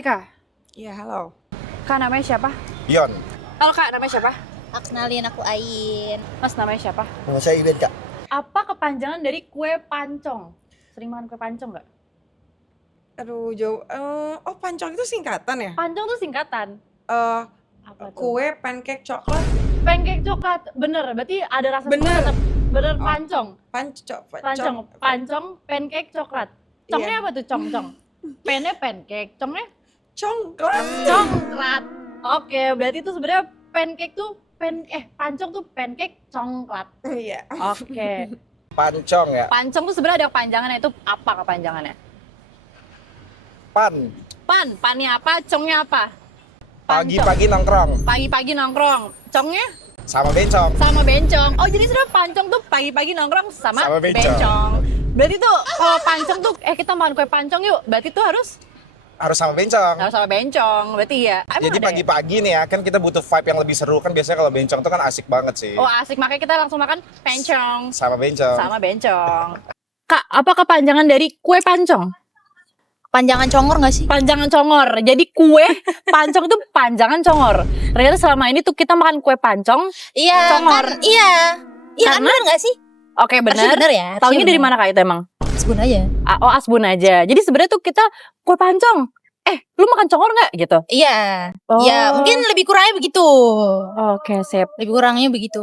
Hai Kak. Iya, halo. Kak namanya siapa? Yon. Halo Kak, namanya siapa? Kenalin, aku Ain. Mas namanya siapa? Nama saya Iben, Kak. Apa kepanjangan dari kue pancong? Sering makan kue pancong nggak? Aduh, jauh. Pancong itu singkatan ya? Pancong tuh singkatan. Eh, Apa tuh? Kue, pancake, coklat, Pancake coklat. Bener, berarti ada rasa Bener. tetap. Bener Oh. pancong. pancong. Pancong, pancake coklat. Congnya Iya. apa tuh cong? Pennya pancake, congnya Coklat. coklat. Oke, berarti itu sebenarnya pancake tuh pancong tuh pancake coklat. Iya. Oke. Pancong ya. Pancong tuh sebenarnya ada kepanjangannya, itu apa kepanjangannya? Pan. Pannya apa? Congnya apa? Pancong. Pagi-pagi nongkrong. Pagi-pagi nongkrong. Congnya Sama bencong. sama bencong. Oh, jadi sebenarnya pancong tuh pagi-pagi nongkrong sama Sama bencong. bencong. Berarti tuh kalau pancong tuh kita makan kue pancong yuk. Berarti tuh harus Harus sama bencong. sama bencong. Berarti ya. Emang Jadi ada ya? pagi-pagi nih ya, kan kita butuh vibe yang lebih seru. Kan biasanya kalau bencong tuh kan asik banget sih. Oh, asik, makanya kita langsung makan pencong Sama bencong. sama bencong. Kak, apa kepanjangan dari kue pancong? Panjangan congor nggak sih? Panjangan congor. Jadi kue pancong itu panjangan congor. Ternyata selama ini tuh kita makan kue pancong. Iya, Congor. kan? Iya. Iya, kan Karena- bener nggak sih? Oke, Harusnya benar. bener ya. Taunya dari mana Kak itu emang? Sebut aja. Oh, asbun aja. Jadi sebenarnya tuh kita kue pancong. Lu makan congor nggak gitu? Iya. Oh. Ya, mungkin lebih kurangnya begitu. Oke, sip. Lebih kurangnya begitu.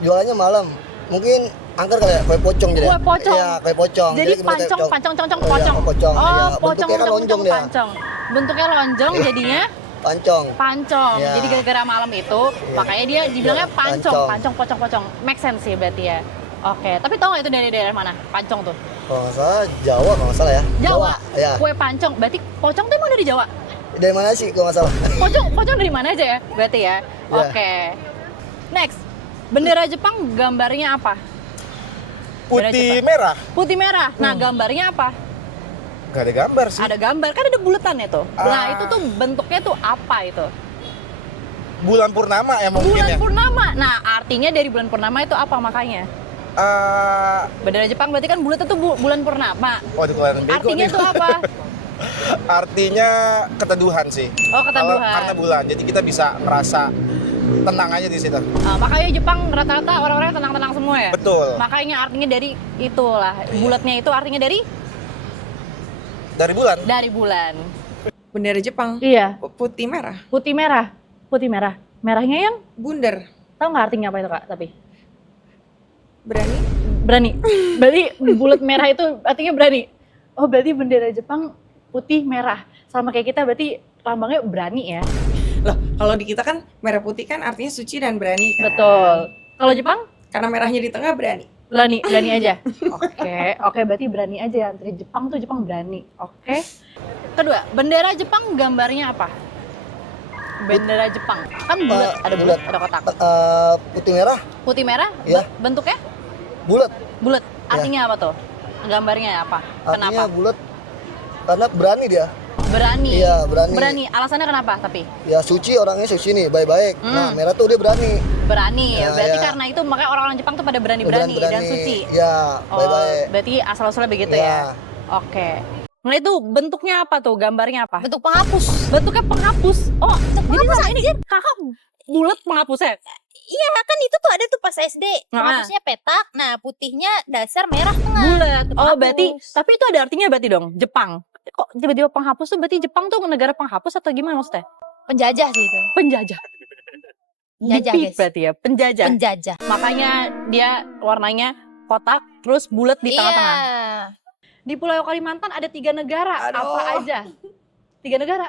Jualannya malam. Mungkin angker kali ya, kue pocong jadi. Kue pocong. Iya, kue pocong. Jadi kita pancong, cong- pancong, Oh, iya, pocong. pocong. Oh, Iya, pocong, bentuknya kan lonjong dia. pancong. Bentuknya lonjong, jadinya Pancong. pancong. Iya. Jadi gara-gara malam itu, makanya dia dibilangnya Iya, pancong, pancong. pocong. Make sense sih berarti ya. Oke, tapi tau nggak itu dari daerah mana? Pancong tuh. Kalau nggak salah Jawa kalau nggak salah ya. Jawa. Iya. Kue pancong. Berarti pocong tuh emang dari Jawa. Dari mana sih kalau nggak salah? Pocong dari mana aja ya? Berarti ya. Iya. Oke. Next. Bendera Jepang gambarnya apa? Putih merah. Putih merah. Nah, gambarnya apa? Gak ada gambar sih. Ada gambar, kan ada buletannya tuh. Nah, Ah. itu tuh bentuknya tuh apa itu? Bulan purnama ya mungkin Bulan ya. purnama. Nah, artinya dari bulan purnama itu apa makanya? Eh, Bendera Jepang berarti kan bulat itu bulan purnama. waduh kelihatan bego Artinya nih. itu apa? Artinya keteduhan sih. Oh, keteduhan. Karena bulan, jadi kita bisa merasa tenang aja di situ. Nah, makanya Jepang rata-rata orang-orang tenang-tenang semua ya. Betul. Makanya artinya dari itulah. Bulatnya itu artinya dari Dari bulan. bulan. Bendera Jepang. Iya. Putih merah. Putih merah. Putih merah. Merahnya yang Bundar. tahu nggak artinya apa itu Kak? Tapi Berani. berani. Berarti bulat merah itu artinya berani. Oh, berarti bendera Jepang putih merah. Sama kayak kita berarti lambangnya berani ya. Loh, kalau di kita kan merah putih kan artinya suci dan berani kan? Betul. Kalau Jepang Karena merahnya di tengah berani. berani aja. Oke, berarti berani aja. Dari Jepang tuh Jepang berani. Oke. Kedua, bendera Jepang gambarnya apa? Bendera Jepang kan bulat, ada bulat, ada kotak. Putih merah, Putih merah, Iya. bentuknya bulat. bulat. Artinya apa tuh? Gambarnya apa? Artinya Kenapa? bulat. Karena berani dia. Berani. Iya, berani. Berani. Alasannya kenapa? Tapi Ya suci, orangnya suci nih, baik-baik. Nah, merah tuh dia berani. berani. Ya, Berarti ya. karena itu makanya orang-orang Jepang tuh pada berani-berani dan suci. Ya, Oh, baik-baik. berarti asal-usulnya begitu Ya. ya. Oke. Nah itu bentuknya apa tuh? Gambarnya apa? Bentuk penghapus. Bentuknya penghapus. Oh, jadi penghapus, sama ini kakak bulat penghapusnya. Iya, kan itu tuh ada tuh pas SD. Nah. Penghapusnya petak, nah putihnya dasar merah tengah. Bulat. Oh, Penghapus. berarti tapi itu ada artinya berarti dong, Jepang. Kok tiba-tiba penghapus tuh berarti Jepang tuh negara penghapus atau gimana maksudnya? Penjajah sih itu. Penjajah. Penjajah, Deep guys. berarti ya, penjajah. Penjajah. Makanya dia warnanya kotak terus bulat di tengah-tengah. Iya. Di Pulau Kalimantan ada 3 negara. Aduh. Apa aja? 3 negara.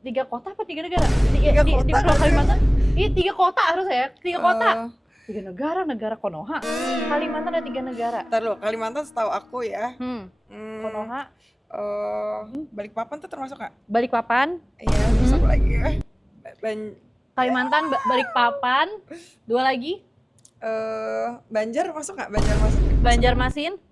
3 kota apa 3 negara? Tiga di kota Pulau ada. Kalimantan. Iya 3 kota harus ya. 3 kota. Eh, 3 negara, negara Konoha. Kalimantan ada 3 negara. Ntar lo, Kalimantan setahu aku ya. Konoha, Balikpapan tuh termasuk nggak? Balikpapan, Iya, terus apa lagi ya? Kalimantan, Balikpapan, 2 lagi, Banjar masuk nggak? Banjar masuk.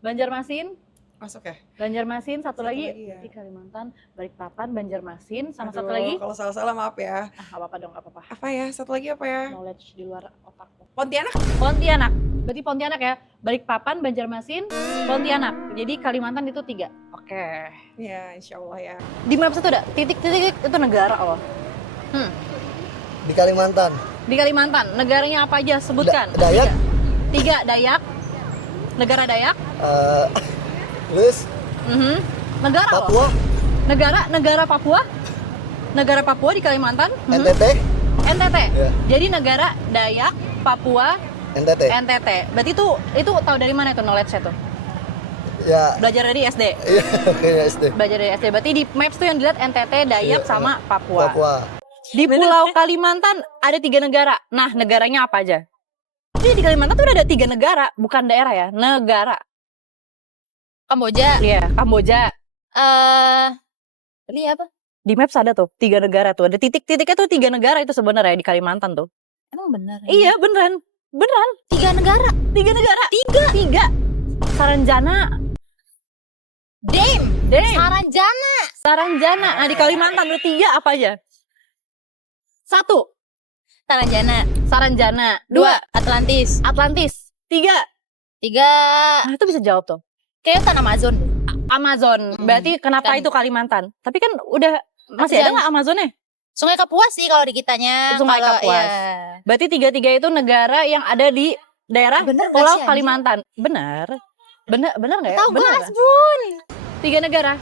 Banjarmasin, Masuk ya? Banjarmasin, satu Satu lagi lagi ya. di Kalimantan, Balikpapan, Banjarmasin, sama Aduh, satu lagi. Kalau salah-salah maaf ya. Ah, apa-apa dong, apa-apa. Apa ya? Satu lagi apa ya? Knowledge di luar otakku. Pontianak. Pontianak. Berarti Pontianak ya. Balikpapan, Banjarmasin, Pontianak. Jadi Kalimantan itu 3. Oke. Ya, insya Allah ya. Di map itu ada titik-titik itu negara loh. Di Kalimantan. Di Kalimantan, negaranya apa aja? Sebutkan. Dayak. 3 Dayak. Negara Dayak. Terus Negara loh. Papua, Negara Papua. Negara Papua di Kalimantan. NTT, NTT. Ya. Jadi negara Dayak, Papua, NTT. NTT. Berarti itu tahu dari mana itu knowledge-nya tuh? Ya, Belajar dari SD. iya, kayaknya SD. Belajar dari SD. Berarti di maps tuh yang dilihat NTT, Dayak Iya, sama Papua. Papua. Di Pulau Kalimantan ada 3 negara. Nah, negaranya apa aja? Jadi di Kalimantan tuh udah ada 3 negara, bukan daerah ya, negara. Kamboja. Iya, Kamboja. Tadi apa? Di maps ada tuh 3 negara tuh. Ada titik-titiknya tuh 3 negara itu sebenarnya di Kalimantan tuh. Emang bener? Iya, beneran. Beneran. 3 negara. 3 negara. 3. Saranjana. Damn. Saranjana. Saranjana. Nah, di Kalimantan tuh 3 apa aja? 1. Saranjana. Saranjana. 2. 2. Atlantis. Atlantis. 3. 3. Nah, itu bisa jawab tuh. Kayaknya hutan Amazon. Amazon. Berarti kenapa Kan. itu Kalimantan? Tapi kan udah masih ada nggak Amazonnya? Sungai Kapuas sih kalau di kitanya. Sungai Kalau, Kapuas. ya. Berarti 3 itu negara yang ada di daerah Bener nggak Pulau sih, Kalimantan. Benar. Benar nggak ya? Tahu gue Benar nggak? Asbun. 3 negara.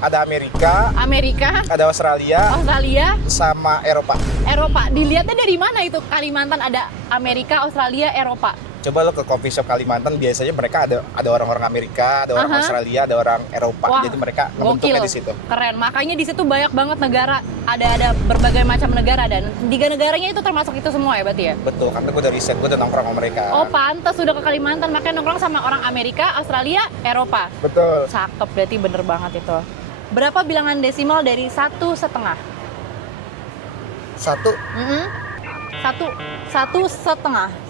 Ada Amerika, Amerika, ada Australia, Australia, sama Eropa. Eropa. Dilihatnya dari mana itu Kalimantan ada Amerika, Australia, Eropa? Coba lo ke coffee shop Kalimantan, biasanya mereka ada orang-orang Amerika, ada orang Aha. Australia, ada orang Eropa. Wah, Jadi mereka Gokil. ngebentuknya di situ. Keren. Makanya di situ banyak banget negara. Ada berbagai macam negara dan 3 negaranya itu termasuk itu semua ya berarti ya? Betul, karena gue udah riset, gue udah nongkrong sama mereka. Oh, pantas sudah ke Kalimantan makanya nongkrong sama orang Amerika, Australia, Eropa. Betul. Cakep, berarti bener banget itu. Berapa bilangan desimal dari 1,5? 1 1,5.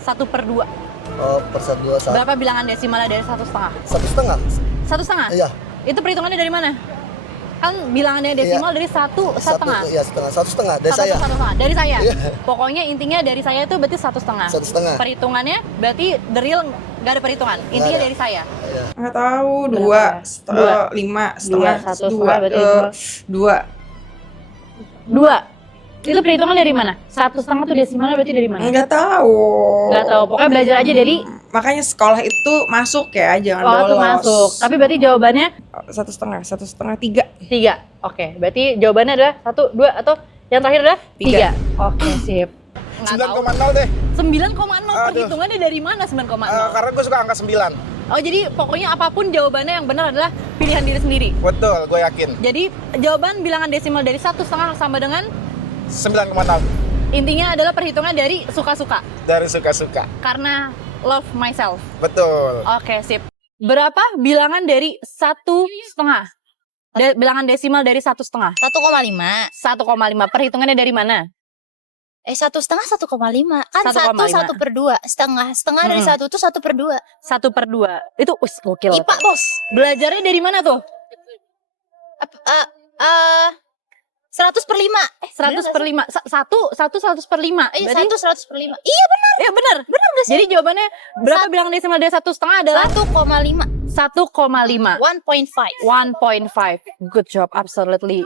1/2. per 1, 2, 1. Berapa bilangan desimalnya dari 1,5? 1,5. 1,5? Iya. Itu perhitungannya dari mana? Kan bilangannya desimal dari 1,5. Iya, 1,5. Dari saya. 1,5. Dari saya. Iya. Pokoknya intinya dari saya itu berarti 1,5. 1,5. Perhitungannya berarti the real nggak ada perhitungan. Intinya ada. dari saya. Iya. Nggak tahu. Berapa? 2, 5 setengah. 1,5 berarti 2. 2. Itu perhitungan dari mana? 1,5 tuh desimalnya berarti dari mana? Nggak tahu. Nggak tahu. Pokoknya belajar aja dari Makanya sekolah itu masuk ya, jangan sekolah tuh bolos. masuk. Tapi berarti jawabannya 1,5, 3. 3. Oke, berarti jawabannya adalah 1, 2 atau yang terakhir adalah 3. Oke, sip. Nggak tahu. 9,0 deh. 9,0 Aduh. perhitungannya dari mana 9,0? Karena gue suka angka 9. Oh, jadi pokoknya apapun jawabannya yang benar adalah pilihan diri sendiri. Betul, gue yakin. Jadi jawaban bilangan desimal dari 1,5 sama dengan 9,6 intinya adalah perhitungan dari suka-suka. dari suka-suka. Karena love myself. Betul. Oke, sip. Berapa bilangan dari 1,5? Bilangan desimal dari 1,5? 1,5. 1,5. Perhitungannya dari mana? 1,5 1,5. Kan 1,5. 1/2. Setengah dari 1 itu 1/2. 1/2. Itu gokil. IPA, Bos. Belajarnya dari mana tuh? 100/5. 100/5. 1/5. Iya, 100/5. Iya, benar. Ya benar. Benar gak sih? Jadi jawabannya berapa bilangan desimal dari 1,5 adalah 1,5. 1,5. 1.5. 1.5. Good job, absolutely.